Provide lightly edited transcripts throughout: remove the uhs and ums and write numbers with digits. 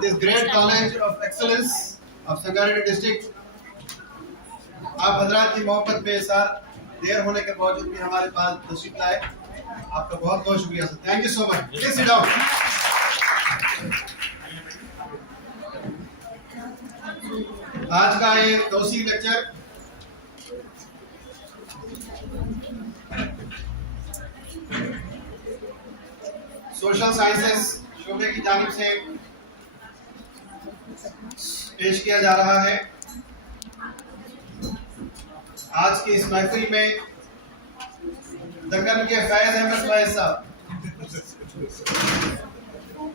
in this great college of excellence of Sangareddy district. आप हजरात की मोहब्बत में सर देर होने के बावजूद भी हमारे पास तशरीफ लाए, आपका बहुत बहुत शुक्रिया sir. Thank you so much. Please sit down. आज का ये तौसीक लेक्चर सोशल साइंसेस शोबे की जानिब से पेश किया जा रहा है। आज की इस महफिल में दक्कन के फैज अहमद फैज साहब,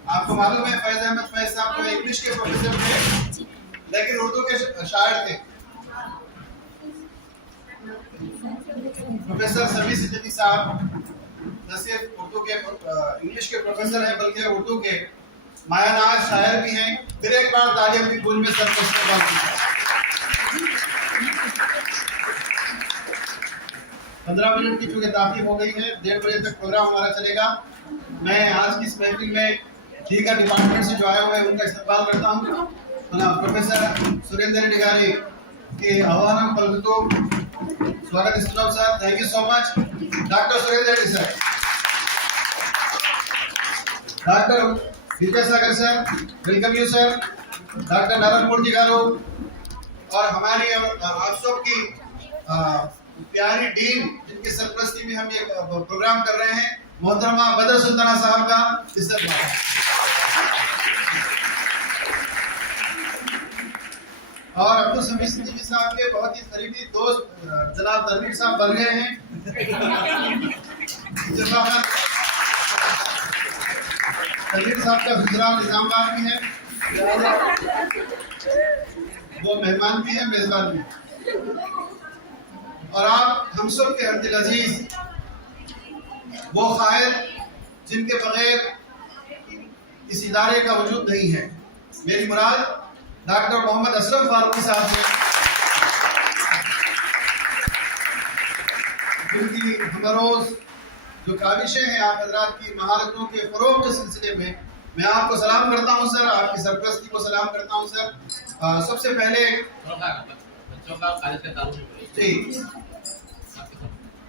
आपको मालूम है फैज अहमद फैज साहब तो इंग्लिश के प्रोफेसर थे लेकिन उर्दू के शायर थे। प्रोफेसर सभी सिद्दीकी साहब न सिर्फ उर्दू के इंग्लिश के प्रोफेसर हैं बल्कि उर्दू के मायानाज शायर भी हैं। फिर एक बार तालियों की गूंज में सबको इस्तेमाल कीजिए। 15 मिनट की चूंकि ताक़ीब हो गई है, 1:30 बजे तक प्रोग्राम हमारा चलेगा। मैं आज की इस महफिल में दीगर डिपार्टमेंट से जो आए हुए हैं उनका इस्तेमाल करता हूँ। प्रोफेसर सुरेंद्र निगारी के आह्वान पलगतो स्वागत इस्तेमाल sir. Thank you so much. Doctor Surendra Reddy sir, doctor Vidyasagar sir, welcome you sir. Doctor Narayana Murthy garu और हमारी आप सब की प्यारी डीन जिनकी सरपरस्ती में हम ये प्रोग्राम कर रहे हैं, मोहतरमा बदर सुल्ताना साहब का इस्तेमाल। और अब्दुल समीर सिद्दीकी साहब के बहुत ही करीबी दोस्त जनाब तनवीर साहब बन गए हैं। तनवीर साहब का गुजरात निजामाबाद भी है, वो मेहमान भी है मेजबान भी। और आप हम सब के अब्दुल अजीज वो खायर जिनके बगैर इस इदारे का वजूद नहीं है। मेरी मुराद डॉक्टर मोहम्मद असलम फारूकी साहब हैं, जिनकी हमरोज जो काविशें हैं आप हजरात की महारतों के फरोग के सिलसिले में मैं आपको सलाम करता हूं सर, आपकी सरपरस्ती को सलाम करता हूं सर। सबसे पहले जी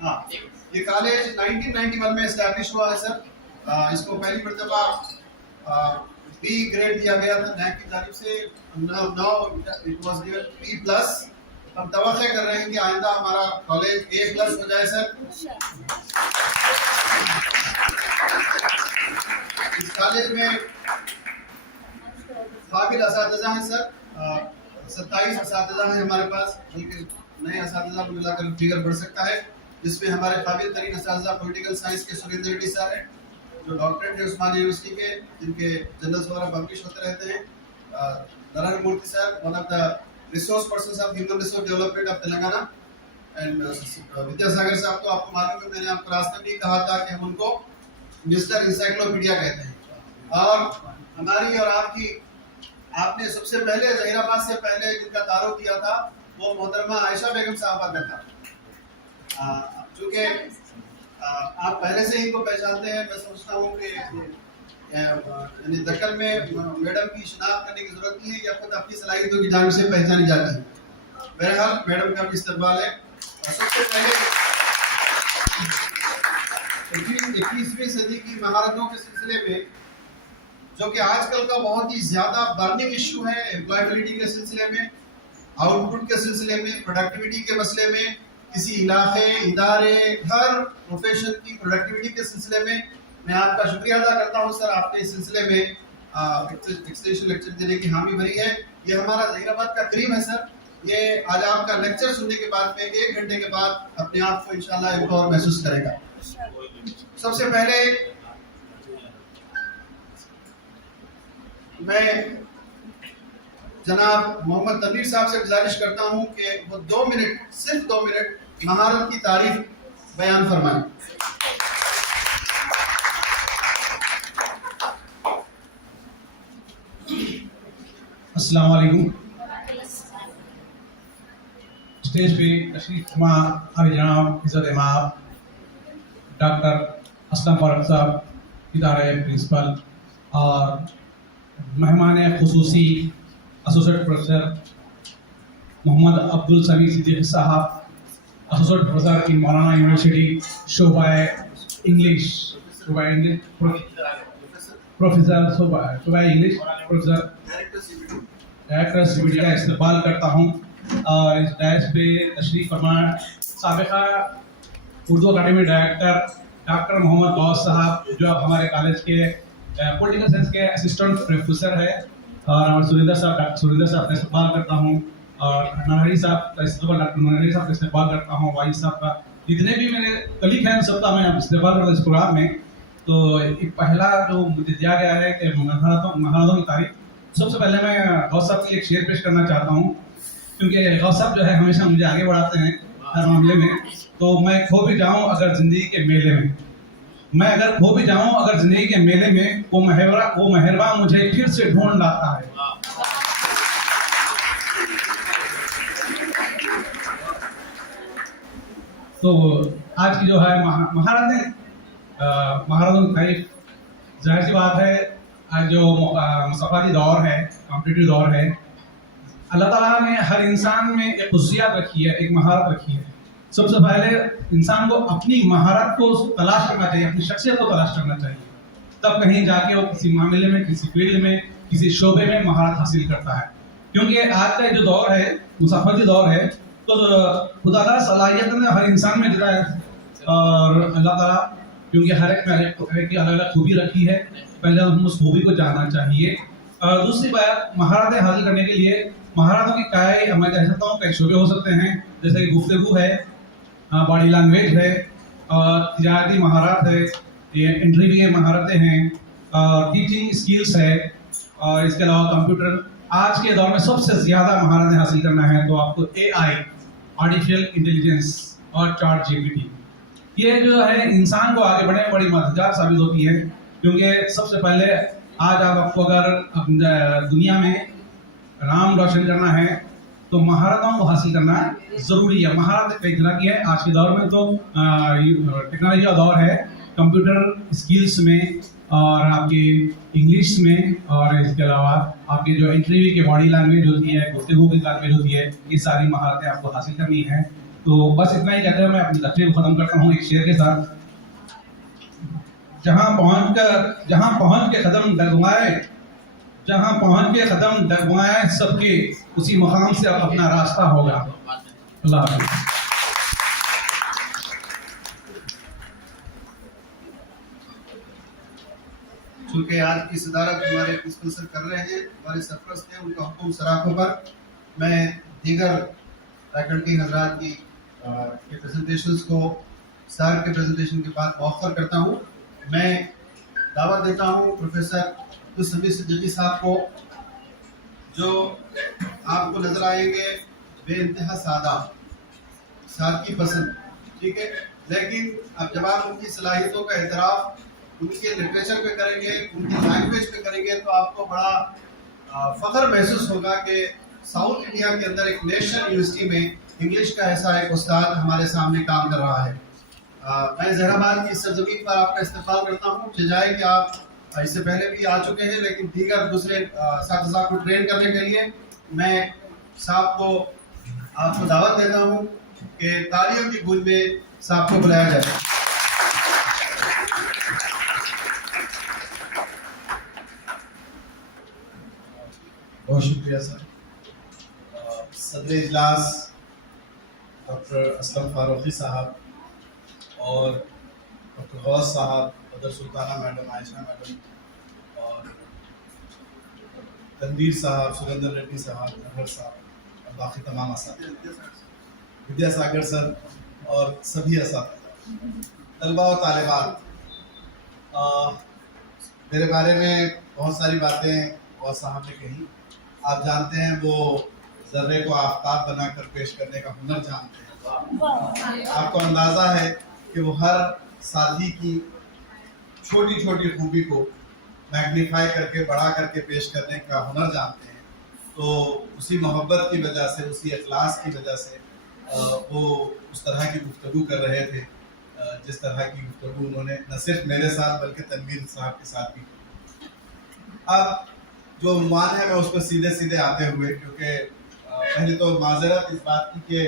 हाँ, ये कॉलेज 1991 में एस्टैब्लिश हुआ है सर। इसको पहली मरतबा बी ग्रेड दिया गया था नैक की जानिब से। Now it was given B+। हम तवक्को कर रहे हैं कि आइंदा हमारा कॉलेज A+ हो जाए सर। इस कॉलेज में काबिल असातिज़ा हैं सर, 27 असातिज़ा हैं हमारे पास, बल्कि नए असातिज़ा को मिलाकर फिगर बढ़ सकता है, जिसमें हमारे काबिल तरीन असातिज़ा पॉलिटिकल साइंस के सुरेंद्र रेड्डी सर हैं, जो डॉक्टरेट है उस्मानिया यूनिवर्सिटी के, जिनके जर्नल्स वगैरह पब्लिश होते रहते हैं। Narayana Murthy sir, one of the resource persons of human resource development of Telangana. And Vidyasagar साहब तो आपको मालूम है, मैंने आपको रास्ते में कहा था कि हम उनको मिस्टर इंसाइक्लोपीडिया कहते हैं। और हमारी और आपकी आपने सबसे पहले जहीराबाद से पहले जिनका तारुफ किया था वो मोहतरमा आयशा बेगम साहबा का था। चूँकि आप पहले से ही को पहचानते हैं, मैं समझता हूँ कि यानी दक्कन में मैडम की शिनाख्त करने की जरूरत नहीं है, कि आपको अपनी सलाहियतों की जानिब से पहचानी जाती है। बहरहाल मैडम का भी इस्तेमाल है। सबसे पहले 21वीं सदी की महारतों के सिलसिले में, जो कि आजकल का बहुत ही ज्यादा बर्निंग इशू है, एम्प्लॉयबिलिटी के सिलसिले में, आउटपुट के सिलसिले में, प्रोडक्टिविटी के मसले में, किसी इलाके, इदारे, हर प्रोफेशन की प्रोडक्टिविटी के सिलसिले में मैं आपका शुक्रिया अदा करता हूं सर। आपने इस सिलसिले में एक्सटेंशन लेक्चर देने की हामी भरी है। ये हमारा जहीराबाद का करीब है सर। ये आज आपका लेक्चर सुनने के बाद में 1 घंटे के बाद अपने आप को इंशाल्लाह एम्पावर महसूस करेगा। सबसे पहले मैं जनाब मोहम्मद तनवीर साहब से गुजारिश करता हूं कि वो 2 मिनट, सिर्फ 2 मिनट महारत की तारीफ बयान फरमाएं। अस्सलाम वालेकुम। स्टेज पे तशरीफ फरमा हमारे जनाब इज़्ज़त इमाम डॉक्टर असलम फारूक साहब, इदारे प्रिंसिपल, और मेहमान खुसूसी एसोसिएट प्रोफेसर मोहम्मद अब्दुल समी सिद्दीकी साहब, associate professor in Maulana university, English professor Shoba English professor director CBD का इस्तेमाल करता हूँ। और इस डैश पे तशरीफ फरमा साबिका उर्दू अकादमी डायरेक्टर डॉक्टर मोहम्मद गौस साहब, जो अब हमारे कॉलेज के पॉलिटिकल साइंस के असिस्टेंट प्रोफेसर है, और सुरेंद्र साहब का इस्तेमाल करता हूँ, और नरहरी साहब का इस्तेमाल डॉक्टर नरहरी साहब का इस्तेमाल करता हूँ। वाइस साहब का, जितने भी मेरे कलीग हैं सबका मैं इस्तेमाल करता हूँ इस प्रोग्राम में। तो एक पहला जो मुझे दिया गया है कि महारातों की तारीफ, सबसे पहले मैं गौस साहब के लिए एक शेर पेश करना चाहता हूँ, क्योंकि गौस साहब जो है हमेशा मुझे आगे बढ़ाते हैं हर मामले में। तो मैं खो भी जाऊँ अगर जिंदगी के मेले में, मैं अगर खो भी जाऊँ अगर जिंदगी के मेले में, वो मेहरबा मुझे फिर से ढूंढ लाता है। तो आज की जो है महारातों की तारीफ, जाहिर सी बात है आज जो मुस्तफादी दौर है, कॉम्पिटिटिव दौर है, अल्लाह ताला ने हर इंसान में एक खुशियात रखी है, एक महारत रखी है। सबसे पहले इंसान को अपनी महारत को तलाश करना चाहिए, अपनी शख्सियत को तलाश करना चाहिए, तब कहीं जाके वो किसी मामले में, किसी फील्ड में, किसी शोबे में महारत हासिल करता है। क्योंकि आज का जो दौर है मुस्तफादी दौर है, तो खुदा ताला सलाहियत ने हर इंसान में दिया है, और अल्लाह ताला क्योंकि हर एक में की अलग अलग खूबी रखी है, पहले हम उस खूबी को जानना चाहिए। और दूसरी बात, महारतें हासिल करने के लिए महारतों की कई मैं कह सकता हूँ कई शोबे हो सकते हैं, जैसे कि गुफ्तगू है, बॉडी लैंग्वेज है, और तिजारती महारत है, ये इंटरव्यू की महारतें हैं, और टीचिंग स्किल्स है, और इसके अलावा कंप्यूटर। आज के दौर में सबसे ज़्यादा महारतें हासिल करना है तो आपको AI, आर्टिफिशियल इंटेलिजेंस और चैट GPT, ये जो है इंसान को आगे बढ़ने में बड़ी मददगार साबित होती है। क्योंकि सबसे पहले आज आपको अगर दुनिया में नाम रोशन करना है तो महारतों को हासिल करना ज़रूरी है। महारत कई तरह की है आज के दौर में, तो टेक्नोलॉजी का दौर है, कंप्यूटर स्किल्स में और आपके इंग्लिश में, और इसके अलावा आपके जो इंटरव्यू की बॉडी लैंग्वेज होती है, गुफ्तगू की लैंग्वेज होती है, ये सारी महारतें आपको हासिल करनी है। तो बस इतना ही कहते हुए मैं अपनी तकरीर को ख़त्म करता हूँ एक शेर के साथ। जहाँ पहुँच के कदम डगमाए सबके, उसी मकाम से अब अपना रास्ता होगा। अल्लाह हाफ़िज़। चूँकि आज की सदारत हमारे प्रिंसिपल सर कर रहे हैं, हमारे सरपरस्त हैं, उनका हुक्म सराखों पर मैं दीगर फैकल्टी हजरात की के प्रेजेंटेशंस को सर के प्रेजेंटेशन के बाद ऑफर करता हूँ। मैं दावत देता हूँ प्रोफेसर अब्दुल समी सिद्दीकी साहब को, जो आपको नजर आएंगे बेइंतहा सादा, सादगी पसंद, ठीक है, लेकिन अब जब आप उनकी सलाहियतों का एतराफ़ उनके लिटरेचर पे करेंगे, उनकी लैंग्वेज पे करेंगे, तो आपको बड़ा फ़ख्र महसूस होगा कि साउथ इंडिया के अंदर एक नेशनल यूनिवर्सिटी में इंग्लिश का ऐसा एक उस्ताद हमारे सामने काम कर रहा है। मैं जहराबाद की सरजमीन पर आपका इस्तेमाल करता हूँ। जाए कि आप इससे पहले भी आ चुके हैं, लेकिन दीगर दूसरे साथी को ट्रेन करने के लिए मैं साहब को आपको दावत देता हूँ कि तालियों की गूंज में साहब को बुलाया जाए। बहुत शुक्रिया सर। सदर इजलास डॉक्टर असलम फारूकी साहब और डॉक्टर गौस साहब, बदर सुल्ताना मैडम, आयशा मैडम और तनवीर साहब, सुरेंद्र रेड्डी साहब, नहर साहब और बाकी तमाम विद्यासागर सर और सभी तलबा और तालिबात, मेरे बारे में बहुत सारी बातें गौस साहब ने कही। आप जानते हैं वो ज़र्रे को आफ्ताब बनाकर पेश करने का हुनर जानते हैं। आपको अंदाज़ा है कि वो हर साथी की छोटी छोटी खूबी को मैग्नीफाई करके, बड़ा करके पेश करने का हुनर जानते हैं। तो उसी मोहब्बत की वजह से, उसी इखलास की वजह से वो उस तरह की गुफ्तगू कर रहे थे जिस तरह की गुफ्तगू उन्होंने न सिर्फ मेरे साथ बल्कि तनवीर साहब के साथ भी की। अब जो उन्वान है मैं उस पर सीधे सीधे आते हुए, क्योंकि पहले तो माजरत इस बात की कि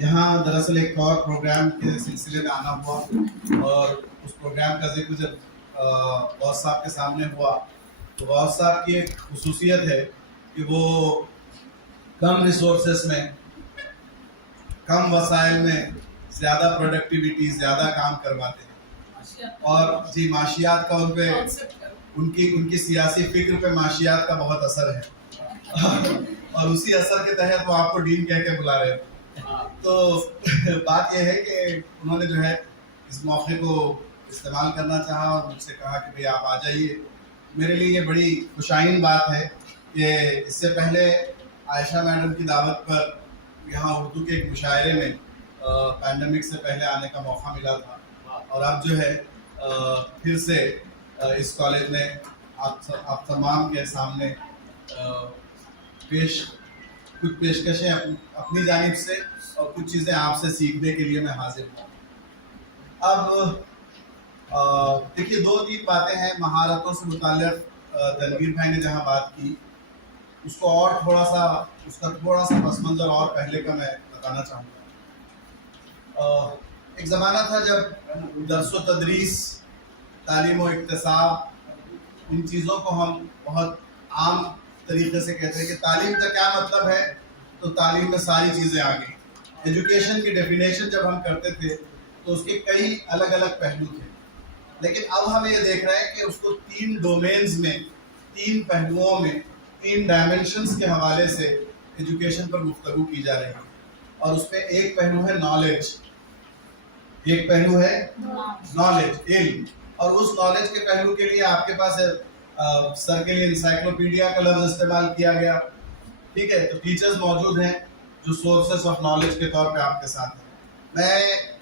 यहाँ दरअसल एक और प्रोग्राम के सिलसिले में आना हुआ और उस प्रोग्राम का जिक्र जब गौस साहब के सामने हुआ तो गौस साहब की एक खुसूसियत है कि वो कम रिसोर्सेस में, कम वसाइल में ज़्यादा प्रोडक्टिविटी, ज़्यादा काम करवाते हैं। और जी, माशियात का उन पे उनकी सियासी फिक्र पे माशियात का बहुत असर है और उसी असर के तहत वो आपको डीन कह के बुला रहे थे। तो बात यह है कि उन्होंने जो है इस मौके को इस्तेमाल करना चाहा और मुझसे कहा कि भाई आप आ जाइए। मेरे लिए ये बड़ी खुशाइन बात है कि इससे पहले आयशा मैडम की दावत पर यहाँ उर्दू के एक मुशायरे में पैंडमिक से पहले आने का मौका मिला था और अब जो है फिर से इस कॉलेज ने आप तमाम के सामने कुछ पेशकशें अपनी जानिब से और कुछ चीज़ें आपसे सीखने के लिए मैं हाजिर हूँ। अब देखिए, 2-3 बातें हैं महारतों से मुताल्लिक़। तनवीर भाई ने जहाँ बात की उसको और उसका थोड़ा सा पस मंज़र और पहले का मैं बताना चाहूँगा। एक ज़माना था जब दर्स व तदरीस, तालीम व इक्तिसाब, इन चीज़ों को हम बहुत आम तरीके से कहते हैं कि तालीम का क्या मतलब है, तो तालीम में सारी चीज़ें आ गई। एजुकेशन की डेफिनेशन जब हम करते थे तो उसके कई अलग अलग पहलू थे, लेकिन अब हम ये देख रहे हैं कि उसको 3 डोमेन्स में, 3 पहलुओं में, 3 डायमेंशंस के हवाले से एजुकेशन पर गुफ्तगू की जा रही है। और उसमें एक पहलू है नॉलेज, एक पहलू है नॉलेज, इल्म। और उस नॉलेज के पहलू के लिए आपके पास सर के लिए इंसाइक्लोपीडिया का लफ्ज़ इस्तेमाल किया गया, ठीक है। तो टीचर्स मौजूद हैं जो सोर्सेस ऑफ नॉलेज के तौर पे आपके साथ हैं। मैं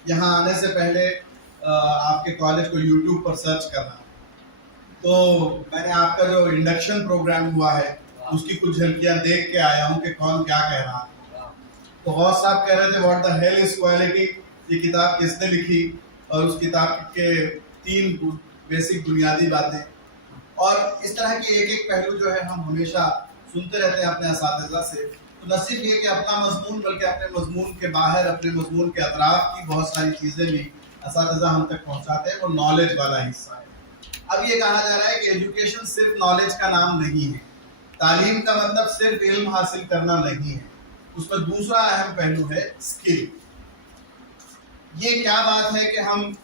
यहाँ आने से पहले आपके कॉलेज को यूट्यूब पर सर्च कर रहा, तो मैंने आपका जो इंडक्शन प्रोग्राम हुआ है उसकी कुछ झलकियाँ देख के आया हूँ कि कौन क्या कह रहा है। तो गौस साहब कह रहे थे what the hell is quality, ये किताब किसने लिखी, और उस किताब के 3 बेसिक बुनियादी बातें। और इस तरह के एक एक पहलू जो है हम हमेशा सुनते रहते हैं अपने असातिज़ा से। तो न सिर्फ ये कि अपना मजमून, बल्कि अपने मजमून के बाहर, अपने मजमून के अतराफ की बहुत सारी चीज़ें भी असातिज़ा हम तक पहुँचाते हैं, वो नॉलेज वाला हिस्सा है। अब ये कहा जा रहा है कि एजुकेशन सिर्फ नॉलेज का नाम नहीं है, तालीम का मतलब सिर्फ इल्म हासिल करना नहीं है, उसमें दूसरा अहम पहलू है स्किल। ये क्या बात है कि हम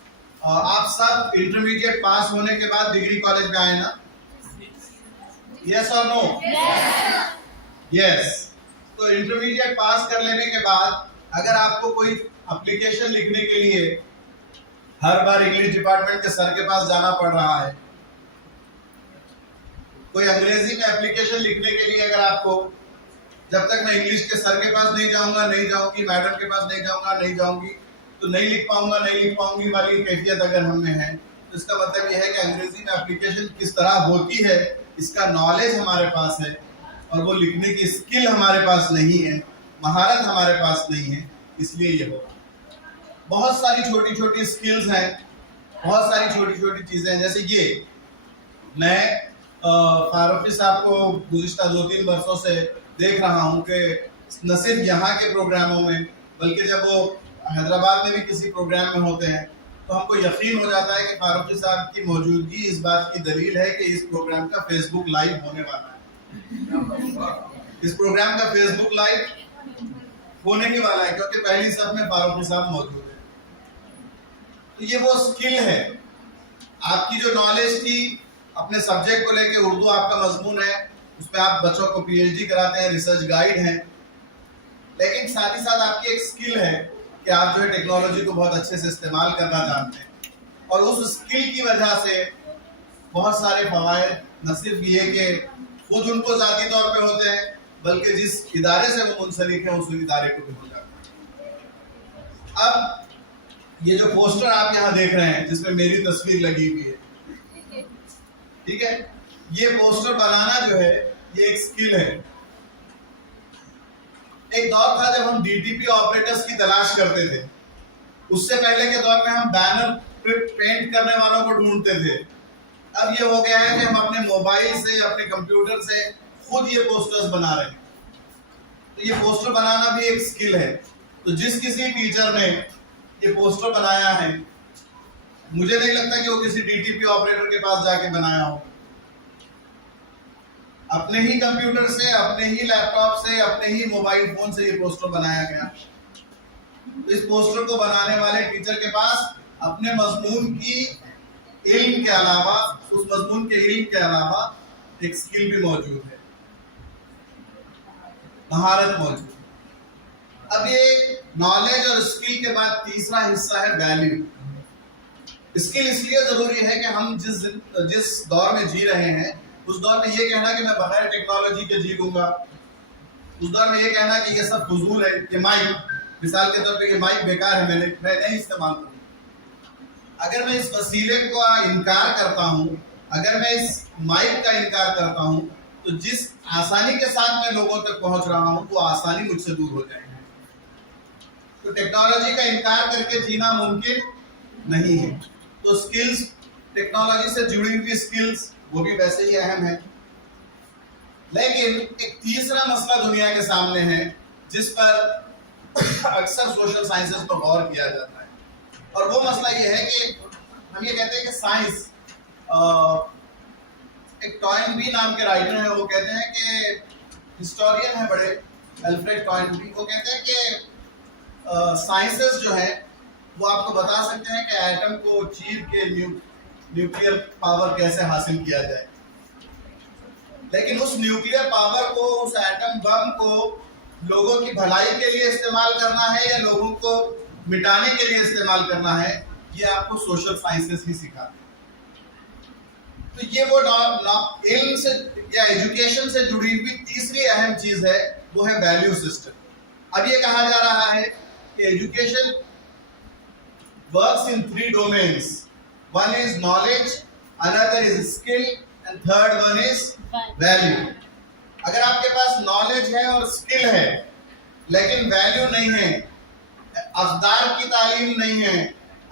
आप सब इंटरमीडिएट पास होने के बाद डिग्री कॉलेज में आए ना? यस और नो? यस। तो इंटरमीडिएट पास कर लेने के बाद अगर आपको कोई एप्लीकेशन लिखने के लिए हर बार इंग्लिश डिपार्टमेंट के सर के पास जाना पड़ रहा है, कोई अंग्रेजी में एप्लीकेशन लिखने के लिए अगर आपको, जब तक मैं इंग्लिश के सर के पास नहीं जाऊंगा, नहीं जाऊंगी, मैडम के पास नहीं जाऊंगा, नहीं जाऊंगी, तो नहीं लिख पाऊंगा, नहीं लिख पाऊंगी वाली कैफियत अगर हम में है, तो इसका मतलब यह है कि अंग्रेजी में एप्लीकेशन किस तरह होती है इसका नॉलेज हमारे पास है और वो लिखने की स्किल हमारे पास नहीं है, महारत हमारे पास नहीं है, इसलिए ये होगा। बहुत सारी छोटी छोटी स्किल्स हैं, बहुत सारी छोटी छोटी चीज़ें हैं। जैसे ये मैं फारूकी साहब को गुज़िश्ता 2-3 वर्षों से देख रहा हूँ कि न सिर्फ यहाँ के प्रोग्रामों में, बल्कि जब वो हैदराबाद में भी किसी प्रोग्राम में होते हैं तो हमको यकीन हो जाता है कि फारूकी साहब की मौजूदगी इस बात की दलील है कि इस प्रोग्राम का फेसबुक लाइव होने वाला है। इस प्रोग्राम का फेसबुक लाइव होने के वाला है क्योंकि पहली सब में फारूकी साहब मौजूद है। तो ये वो स्किल है, आपकी जो नॉलेज थी अपने सब्जेक्ट को लेके, उर्दू आपका मजमून है, उसमें आप बच्चों को पीएचडी कराते हैं, रिसर्च गाइड हैं, लेकिन साथ ही साथ आपकी एक स्किल है कि आप जो है टेक्नोलॉजी को बहुत अच्छे से इस्तेमाल करना जानते हैं। और उस स्किल की वजह से बहुत सारे फवायद न सिर्फ ये कि खुद उनको ज़ाती तौर पे होते हैं, बल्कि जिस इदारे से वो मुंसलिक है उस इदारे को भी हो जाता है। अब ये जो पोस्टर आप यहाँ देख रहे हैं जिसमें मेरी तस्वीर लगी हुई है, ठीक है, ये पोस्टर बनाना जो है ये एक स्किल है। एक दौर था जब हम डीटीपी ऑपरेटर्स की तलाश करते थे, उससे पहले के दौर में हम बैनर पेंट करने वालों को ढूंढते थे, अब ये हो गया है कि हम अपने मोबाइल से, अपने कंप्यूटर से खुद ये पोस्टर्स बना रहे हैं। तो ये पोस्टर बनाना भी एक स्किल है। तो जिस किसी टीचर ने ये पोस्टर बनाया है, मुझे नहीं लगता कि वो किसी डीटीपी ऑपरेटर के पास जाके बनाया हो। अपने ही कंप्यूटर से, अपने ही लैपटॉप से, अपने ही मोबाइल फोन से ये पोस्टर बनाया गया। तो इस पोस्टर को बनाने वाले टीचर के पास अपने मजमून की इल्म के अलावा, उस मजमून के इल्म के अलावा एक स्किल भी मौजूद है, महारत मौजूद। अब ये नॉलेज और स्किल के बाद तीसरा हिस्सा है वैल्यू। स्किल इसलिए जरूरी है कि हम जिस दौर में जी रहे हैं, उस दौर में ये कहना कि मैं बगैर टेक्नोलॉजी के जी लूंगा, उस दौर में ये कहना कि ये सब फजूल है, ये माइक, मिसाल के तौर पे ये माइक बेकार है, मैं नहीं इस्तेमाल करूँ। अगर मैं इस वसीले का इनकार करता हूँ, अगर मैं इस माइक का इनकार करता हूँ, तो जिस आसानी के साथ मैं लोगों तक पहुंच रहा हूँ, वो आसानी मुझसे दूर हो जाएगी। तो टेक्नोलॉजी का इनकार करके जीना मुमकिन नहीं है। तो स्किल्स, टेक्नोलॉजी से जुड़ी हुई स्किल्स, वो भी वैसे ही अहम है। लेकिन एक तीसरा मसला दुनिया के सामने है, जिस पर अक्सर सोशल साइंसेस पर गौर किया जाता है, और वो मसला ये है कि हम ये कहते हैं कि साइंस, एक टॉयनबी नाम के राइटर हैं, वो कहते हैं कि हिस्टोरियन है बड़े, अल्फ्रेड टॉयनबी, वो कहते हैं कि साइंसेस जो है वो आपको बता सकते हैं कि एटम को चीर के न्यूक्लियर पावर कैसे हासिल किया जाए, लेकिन उस न्यूक्लियर पावर को, उस एटम बम को लोगों की भलाई के लिए इस्तेमाल करना है या लोगों को मिटाने के लिए इस्तेमाल करना है, ये आपको सोशल साइंसेस ही सिखाते हैं। तो ये वो इल्म से या एजुकेशन से जुड़ी हुई तीसरी अहम चीज है, वो है वैल्यू सिस्टम। अब ये कहा जा रहा है कि education works in 3 domains, one is knowledge, another is skill and third one is value. अगर आपके पास नॉलेज है और स्किल है, लेकिन वैल्यू नहीं है, अक़दार की तालीम नहीं है,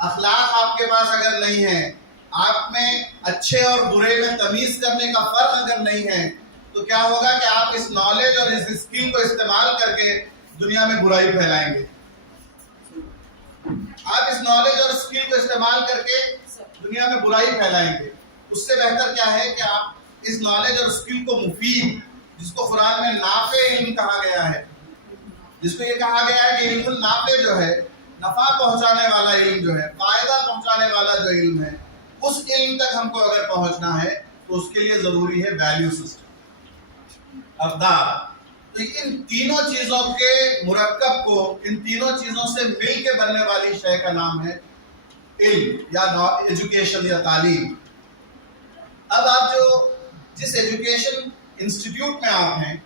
अखलाक आपके पास अगर नहीं है, आप में अच्छे और बुरे में तमीज करने का फर्क अगर नहीं है, तो क्या होगा कि आप इस नॉलेज और इस स्किल को इस्तेमाल करके दुनिया में बुराई फैलाएंगे। आप इस नॉलेज और स्किल को इस्तेमाल करके दुनिया में बुराई फैलाएंगे। उससे बेहतर क्या है कि आप इस नॉलेज और स्किल को मुफीद, जिसको कुरान में नाफे इल्म कहा गया है, जिसको ये कहा गया है कि इल्मुल नाफे जो है, नफा पहुंचाने वाला इल्म जो है, फायदा पहुंचाने वाला जो इल्म है, उस इल्म तक हमको अगर पहुंचना है तो उसके लिए जरूरी है वैल्यू सिस्टम, अक़दार। तो इन तीनों चीजों के मुरक्कब को, इन तीनों चीजों से मिल के बनने वाली शय का नाम है इल्म या एजुकेशन या तालीम। अब आप जिस एजुकेशन इंस्टीट्यूट में आप हैं,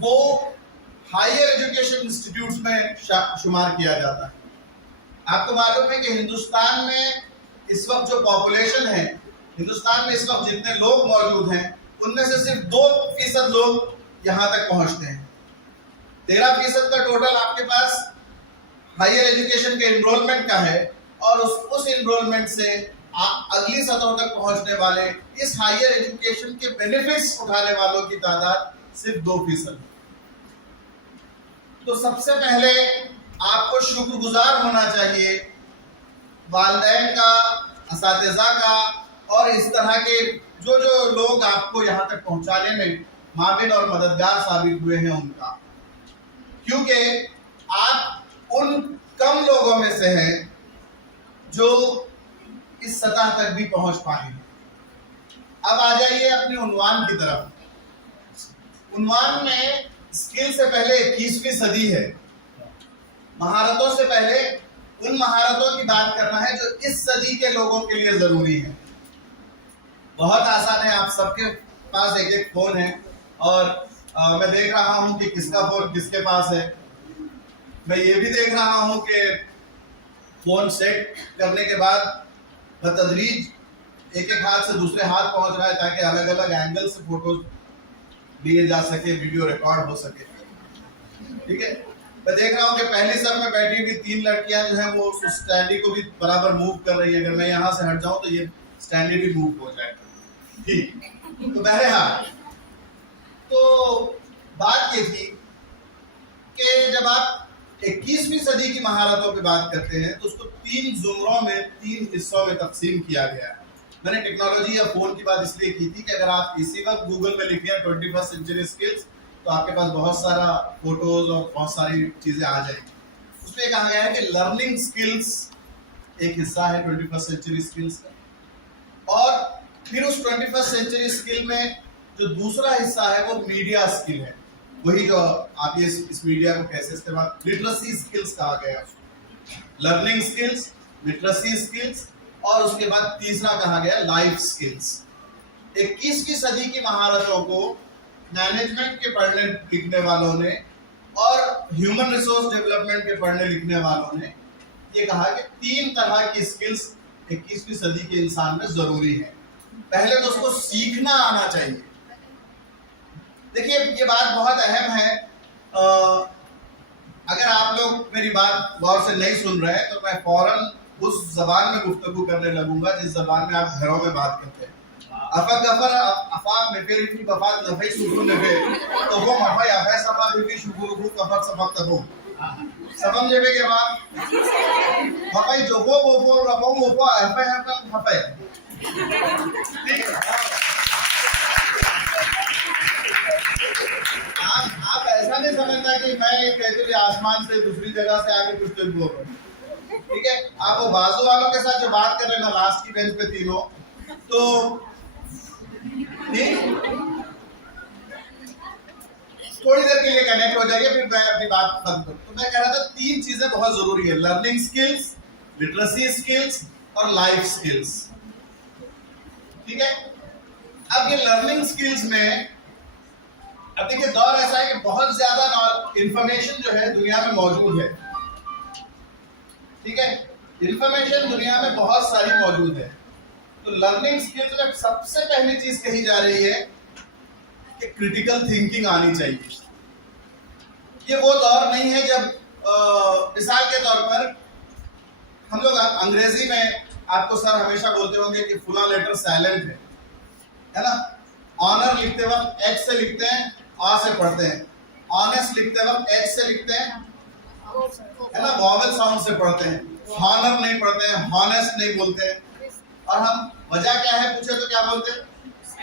वो हायर एजुकेशन इंस्टीट्यूट्स में शुमार किया जाता है। आपको मालूम है कि हिंदुस्तान में इस वक्त जो पॉपुलेशन है, हिंदुस्तान में इस वक्त जितने लोग मौजूद हैं, उनमें से सिर्फ 2% लोग यहाँ तक पहुँचते हैं। 13% का टोटल आपके पास हायर एजुकेशन के एनरोलमेंट का है, और उस एनरोलमेंट से अगली सतह तक पहुँचने वाले, इस हायर एजुकेशन के बेनिफिट्स उठाने वालों की तादाद सिर्फ 2%। तो सबसे पहले आपको शुक्रगुजार होना चाहिए वालिदैन का, असातिज़ा का, और इस तरह के जो लोग आपको यहाँ तक पहुँचाने में माविन और मददगार साबित हुए हैं उनका, क्योंकि आप उन कम लोगों में से हैं जो इस सतह तक भी पहुँच पाए हैं। अब आ जाइए अपने उन्वान की तरफ। उन्वान में स्किल से पहले 21वीं सदी है, महारतों से पहले उन महारतों की बात करना है जो इस सदी के लोगों के लिए जरूरी है। बहुत आसान है, आप सबके पास एक एक फोन है, और मैं देख रहा हूं कि किसका फोन किसके पास है। मैं ये भी देख रहा हूं कि फोन सेट करने के बाद बतदरीज एक एक हाथ से दूसरे हाथ पहुंच रहा है, ताकि अलग अलग एंगल से फोटो लिए जा सके, वीडियो रिकॉर्ड हो सके। ठीक है, मैं देख रहा हूँ कि पहली सब में बैठी हुई 3 लड़कियां जो हैं वो उस स्टैंडी को भी बराबर मूव कर रही है। अगर मैं यहाँ से हट जाऊँ तो ये स्टैंडर्ड भी मूव हो जाए। ठीक, तो बहरहाल तो बात ये थी कि जब आप 21वीं सदी की महारतों पे बात करते हैं तो उसको 3 जुमरों में 3 हिस्सों में तकसीम किया गया है। मैंने टेक्नोलॉजी या फोन की बात इसलिए की थी कि अगर आप इसी वक्त गूगल में लिखें 21st सेंचुरी स्किल्स तो आपके पास बहुत सारा फोटोज और बहुत सारी चीजें आ जाएंगी। उसमें कहा गया है कि लर्निंग स्किल्स एक हिस्सा है 21st सेंचुरी स्किल्स का, और फिर उस 21st सेंचुरी स्किल में जो दूसरा हिस्सा है वो मीडिया स्किल है। वही जो आप ये इस मीडिया को कैसे इस्तेमाल, लिटरेसी स्किल्स कहा गया है, लर्निंग स्किल्स, लिटरेसी स्किल्स, और उसके बाद तीसरा कहा गया लाइफ स्किल्स। 21वीं सदी की महारतों को मैनेजमेंट के पढ़ने लिखने वालों ने और ह्यूमन रिसोर्स डेवलपमेंट के पढ़ने लिखने वालों ने ये कहा कि 3 तरह की स्किल्स 21वीं सदी के इंसान में जरूरी है। पहले तो उसको सीखना आना चाहिए। देखिए ये बात बहुत अहम है। अगर आप लोग मेरी बात गौर से नहीं सुन रहे हैं तो मैं फौरन उस जबान में गुफ्तगू करने लगूंगा जिस जबान में आप घरों में बात करते हैं। अफक गफर अफाक में फिर इतनी बफात नफे शुक्र नफे तो वो मफा अफे सफा भी शुक्र को कफर सफक तबो सबम जेबे के बाद मफाई जो वो रबो वो अफे है मफे। ठीक है, आप ऐसा नहीं समझना कि मैं कहते आसमान से दूसरी जगह से आके कुछ बोल रहा हूँ। ठीक है, आप वो बाजू वालों के साथ जो बात कर रहे हैं ना लास्ट की बेंच पे तीनों, तो थोड़ी देर के लिए कनेक्ट हो जाइए फिर मैं अपनी बात खत्म करूं। तो मैं कह रहा था 3 चीजें बहुत जरूरी है, लर्निंग स्किल्स, लिटरेसी स्किल्स और लाइफ स्किल्स। ठीक है, अब ये लर्निंग स्किल्स में अब देखिए दौर ऐसा है कि बहुत ज्यादा इंफॉर्मेशन जो है दुनिया में मौजूद है। ठीक है, इंफॉर्मेशन दुनिया में बहुत सारी मौजूद है। तो लर्निंग स्किल्स में सबसे पहली चीज कही जा रही है कि क्रिटिकल थिंकिंग आनी चाहिए। ये वो दौर नहीं है जब मिसाल के तौर पर हम लोग अंग्रेजी में आपको सर हमेशा बोलते होंगे कि फुला लेटर साइलेंट है ना। ऑनर लिखते वक्त एच से लिखते हैं, आ से पढ़ते हैं। ऑनेस्ट लिखते वक्त एच से लिखते हैं, है ना, वॉवेल साउंड से पढ़ते हैं। हॉनर नहीं पढ़ते हैं, हॉनेस्ट नहीं बोलते हैं। और हम वजह क्या है पूछे तो क्या बोलते हैं,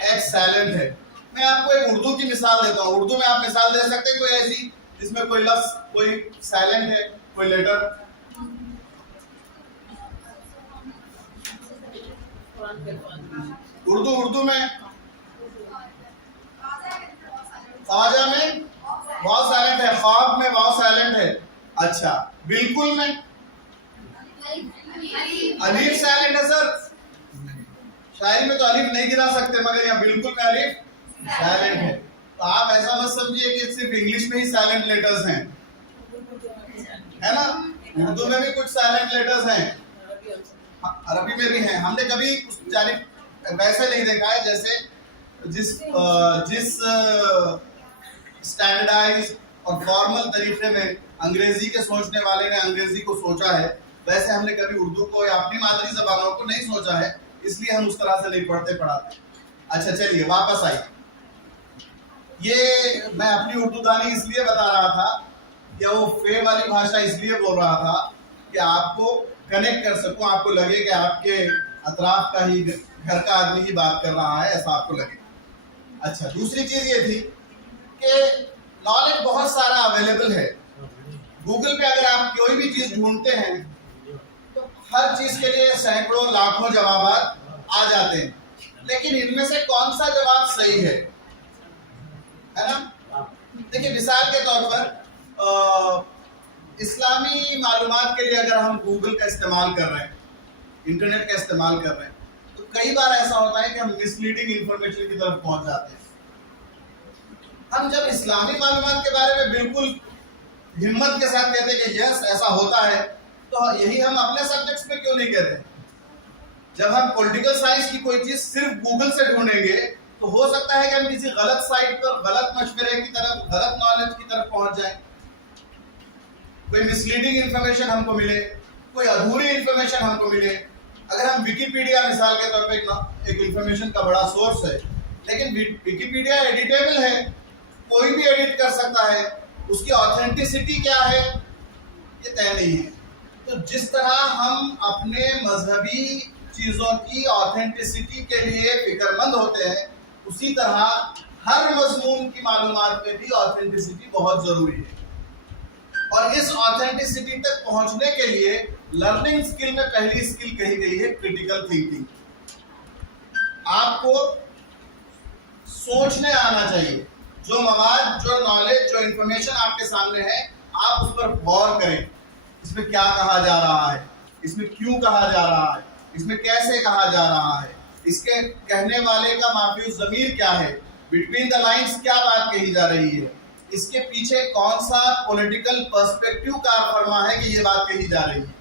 एच साइलेंट है। मैं आपको एक उर्दू की मिसाल देता हूँ। उर्दू में आप मिसाल दे सकते हैं कोई ऐसी जिसमें कोई लफ्ज कोई साइलेंट है, कोई लेटर। उर्दू में ख्वाजा में वाव साइलेंट है, ख्वाब में वाव साइलेंट है। अच्छा, बिल्कुल में अलीफ साइलेंट है सर। शायरी में तो अलीफ नहीं गिरा सकते मगर यहाँ बिल्कुल में अलीफ साइलेंट है। तो आप ऐसा मत समझिए कि सिर्फ इंग्लिश में ही साइलेंट लेटर्स हैं, है ना। उर्दू में भी कुछ साइलेंट लेटर्स हैं, अरबी में भी हैं। हमने कभी उस जानिब वैसे नहीं देखा है जैसे जिस स्टैंडर्डाइज और फॉर्मल तरीके में अंग्रेजी के सोचने वाले ने अंग्रेजी को सोचा है, वैसे हमने कभी उर्दू को या अपनी मादरी जबानों को नहीं सोचा है, इसलिए हम उस तरह से नहीं पढ़ते पढ़ाते। अच्छा चलिए वापस आइए। ये मैं अपनी उर्दू दानी इसलिए बता रहा था या वो फे वाली भाषा इसलिए बोल रहा था कि आपको कनेक्ट कर सकूं, आपको लगे कि आपके अतराफ का ही घर का आदमी ही बात कर रहा है, ऐसा आपको लगे। अच्छा, दूसरी चीज ये थी कि नॉलेज बहुत सारा अवेलेबल है। गूगल पे अगर आप कोई भी चीज ढूंढते हैं तो हर चीज के लिए सैकड़ों लाखों जवाब आ जाते हैं, लेकिन इनमें से कौन सा जवाब सही है ना। देखिए मिसाल के तौर पर इस्लामी मालूमात के लिए अगर हम गूगल का इस्तेमाल कर रहे हैं, इंटरनेट का इस्तेमाल कर रहे हैं, तो कई बार ऐसा होता है कि हम मिसलीडिंग इंफॉर्मेशन की तरफ पहुंच जाते हैं। हम जब इस्लामी मालूमात के बारे में बिल्कुल हिम्मत के साथ कहते हैं कि यस ऐसा होता है, तो यही हम अपने सब्जेक्ट्स में क्यों नहीं कहते। जब हम पॉलिटिकल साइंस की कोई चीज सिर्फ गूगल से ढूंढेंगे तो हो सकता है कि हम किसी गलत साइट पर गलत मशवरे की तरफ, गलत नॉलेज की तरफ पहुंच जाएं, कोई मिसलीडिंग इंफॉर्मेशन हमको मिले, कोई अधूरी इंफॉर्मेशन हमको मिले। अगर हम विकिपीडिया मिसाल के तौर पे एक इंफॉर्मेशन का बड़ा सोर्स है, लेकिन विकिपीडिया एडिटेबल है, कोई भी एडिट कर सकता है, उसकी ऑथेंटिसिटी क्या है ये तय नहीं है। तो जिस तरह हम अपने मजहबी चीजों की ऑथेंटिसिटी के लिए फिक्रमंद होते हैं, उसी तरह हर मजमून की मालूमात में भी ऑथेंटिसिटी बहुत जरूरी है। और इस ऑथेंटिसिटी तक पहुंचने के लिए लर्निंग स्किल में पहली स्किल कही गई है क्रिटिकल थिंकिंग। आपको सोचने आना चाहिए। जो मवाद, जो नॉलेज, जो इंफॉर्मेशन आपके सामने है, आप उस पर गौर करें। इसमें क्या कहा जा रहा है, इसमें क्यों कहा जा रहा है, इसमें कैसे कहा जा रहा है, इसके कहने वाले का माफियूज ज़मीर क्या है, बिटवीन द लाइंस क्या बात कही जा रही है, इसके पीछे कौन सा पॉलिटिकल पर्सपेक्टिव कार फरमा है कि ये बात कही जा रही है।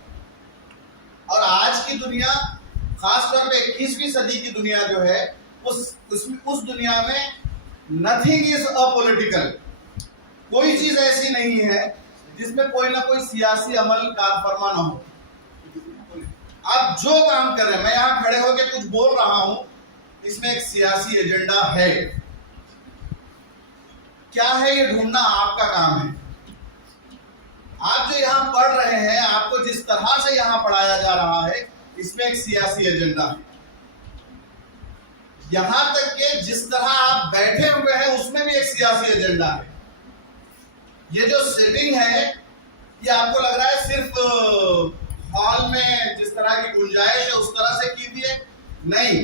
और आज की दुनिया, खासतौर पे 21वीं सदी की दुनिया जो है, उस दुनिया में नथिंग इज अपॉलिटिकल। कोई चीज ऐसी नहीं है जिसमें कोई ना कोई सियासी अमल कार फरमा ना हो। आप जो काम कर रहे हैं, मैं यहां खड़े होकर कुछ बोल रहा हूं, इसमें एक सियासी एजेंडा है। क्या है ये ढूंढना आपका काम है। आप जो यहाँ पढ़ रहे हैं, आपको जिस तरह से यहाँ पढ़ाया जा रहा है, इसमें एक सियासी एजेंडा है। यहां तक कि जिस तरह आप बैठे हुए हैं, उसमें भी एक सियासी एजेंडा है। ये जो सेटिंग है, ये आपको लग रहा है सिर्फ हॉल में जिस तरह की गुंजाइश है उस तरह से की है? नहीं,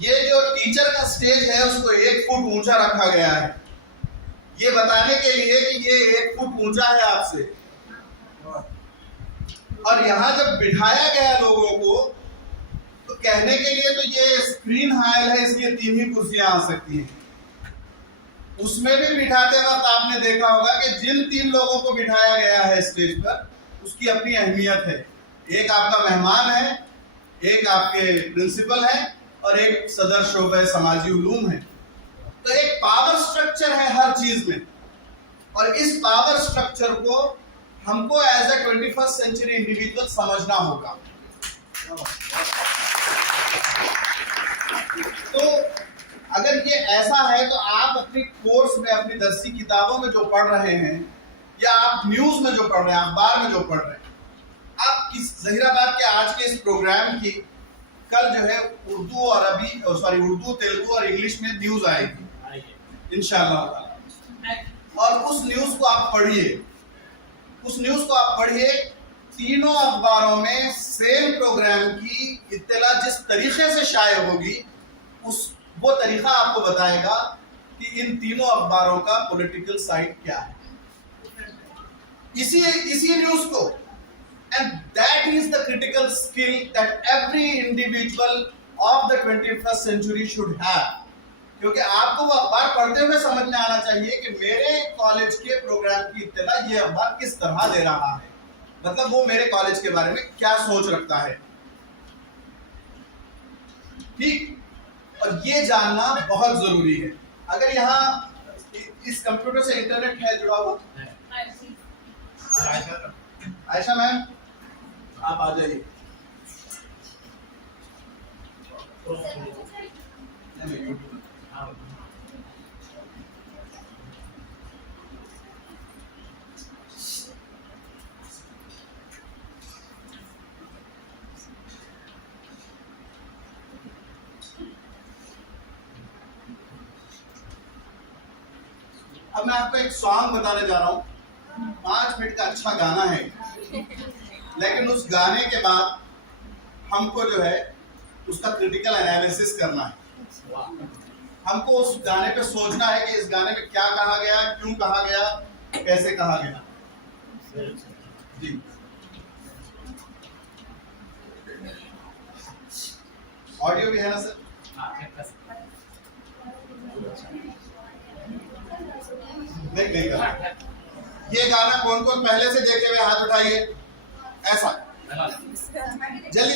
ये जो टीचर का स्टेज है उसको 1 फुट ऊंचा रखा गया है, ये बताने के लिए कि ये 1 फुट ऊंचा है आपसे। और यहां जब बिठाया गया लोगों को, तो कहने के लिए तो ये स्क्रीन हायल है, इसलिए 3 ही कुर्सियां आ सकती हैं। उसमें भी बिठाते वक्त आपने देखा होगा कि जिन 3 लोगों को बिठाया गया है स्टेज पर, उसकी अपनी अहमियत है। एक आपका मेहमान है, एक आपके प्रिंसिपल है, और एक सदर शोबे समाजी उलूम है। तो एक पावर स्ट्रक्चर है हर चीज में, और इस पावर स्ट्रक्चर को हमको as a 21st century individual समझना होगा। तो अगर ये ऐसा है, तो आप अपनी कोर्स में, अपनी दरसी किताबों में जो पढ़ रहे हैं, या आप न्यूज में जो पढ़ रहे हैं, अखबार में जो पढ़ रहे हैं, आप किस ज़हीराबाद के आज के इस प्रोग्राम की कल जो है उर्दू, तेलुगु और इंग्लिश में न्यूज आएगी इंशाअल्लाह। और उस न्यूज को आप पढ़िए। तीनों अखबारों में सेम प्रोग्राम की इत्तला जिस तरीके से शाये होगी, वो तरीका आपको बताएगा कि इन तीनों अखबारों का पॉलिटिकल साइड क्या है। इसी न्यूज को, and that is the critical skill that every individual of the 21st century should have। क्योंकि आपको वो अखबार पढ़ते हुए समझ में आना चाहिए कि मेरे कॉलेज के प्रोग्राम की इत्तला ये अखबार किस तरह दे रहा है, मतलब वो मेरे कॉलेज के बारे में क्या सोच रखता है। ठीक, और ये जानना बहुत जरूरी है। अगर यहाँ इस कंप्यूटर से इंटरनेट है जुड़ा हुआ? आयशा मैम, आप आ जाइए। अब मैं आपको एक सॉन्ग बताने जा रहा हूँ। 5 मिनट का अच्छा गाना है, लेकिन उस गाने के बाद हमको जो है उसका क्रिटिकल एनालिसिस करना है। हमको उस गाने पे सोचना है कि इस गाने में क्या कहा गया, क्यों कहा गया, कैसे कहा गया। जी, ऑडियो भी है ना सर? नहीं ये गाना कौन कौन पहले से देखे हुए हाथ उठाइए। ऐसा जल्दी